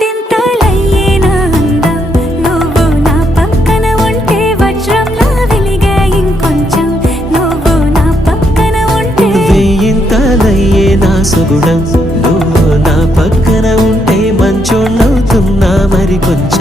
వందింతలయ్యేనా అందం నువ్వు నా పక్కన ఉంటే వజ్రంలా వెలిగే ఇంకొంచెం నువ్వు నా పక్కన ఉంటే వేయింతలయ్యేనా సుగుణం నువ్వు నా పక్కన ఉంటే మంచోళ్ళవుతున్నా మరి కొంచెం